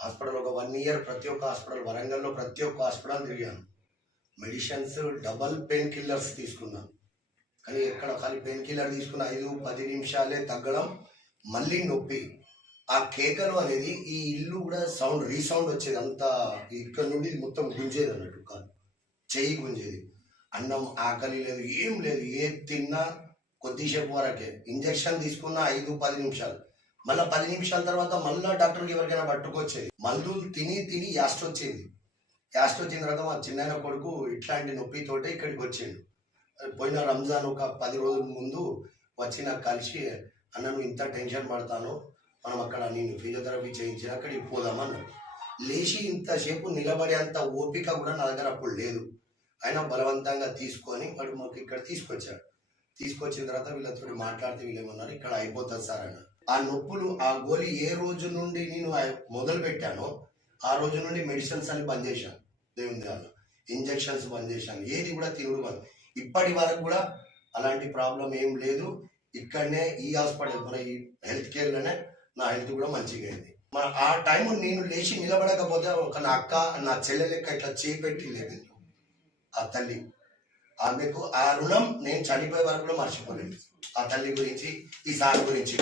Hospital ఒక 1 year ప్రతి ఒక్క హాస్పిటల్ వరంగల్లో ప్రతి ఒక్క హాస్పిటల్ తిరిగాను. మెడిసిన్స్ డబల్ పెయిన్ కిల్లర్స్ తీసుకున్నాను. కానీ ఎక్కడ ఖాళీ పెయిన్ కిల్లర్ తీసుకున్న 5-10 నిమిషాలే తగ్గడం, మళ్ళీ నొప్పి. ఆ కేకలు అనేది ఈ ఇల్లు కూడా సౌండ్ రీసౌండ్ వచ్చేది. అంతా ఇక్కడ నుండి మొత్తం గుంజేది అన్నట్టు, కాదు చెయ్యి గుంజేది. అన్నం ఆకలి లేదు, ఏం లేదు. ఏది తిన్నా కొద్దిసేపు వరకే. ఇంజక్షన్ తీసుకున్న 5-10 నిమిషాలు, మళ్ళీ 10 నిమిషాల తర్వాత మళ్ళీ డాక్టర్కి ఎవరికైనా పట్టుకొచ్చేది. మందులు తిని తిని యాస్ట్ వచ్చింది. యాస్ట్ వచ్చిన తర్వాత మా చిన్న కొడుకు ఇట్లాంటి నొప్పితోటే ఇక్కడికి వచ్చిండు. పోయిన రంజాన్ ఒక 10 రోజుల ముందు వచ్చి నాకు కలిసి, అన్న నువ్వు ఇంత టెన్షన్ పడతాను, మనం అక్కడ నేను ఫిజియోథెరపీ చేయించిన అక్కడికి పోదామన్నాడు. లేచి ఇంతసేపు నిలబడే అంత ఓపిక కూడా నా దగ్గర అప్పుడు లేదు. ఆయన బలవంతంగా తీసుకొని వాడు మాకు ఇక్కడ తీసుకొచ్చాడు. తీసుకొచ్చిన తర్వాత వీళ్ళతో మాట్లాడితే వీళ్ళు ఏమన్నారు, ఇక్కడ అయిపోతుంది సార్ అన్న. ఆ నొప్పులు, ఆ గోళీ ఏ రోజు నుండి నేను మొదలు పెట్టానో ఆ రోజు నుండి మెడిసిన్స్ అని బంద్ చేశాను. దేవుని దయ, ఇంజక్షన్స్ బంద్ చేశాను. ఏది కూడా తిరుగుడు బంద్. ఇప్పటి వరకు కూడా అలాంటి ప్రాబ్లం ఏం లేదు. ఇక్కడనే ఈ హాస్పిటల్ మన ఈ హెల్త్ కేర్లోనే నా హెల్త్ కూడా మంచిగా అయింది. ఆ టైం నేను లేచి నిలబడకపోతే ఒక నా అక్క నా చెల్లె లెక్క ఇట్లా చేపెట్టి లేదు ఆ తల్లి. ఆమెకు ఆ రుణం నేను చనిపోయే వరకు కూడా మర్చిపోలేదు. ఆ తల్లి గురించి, ఈ సార్ గురించి.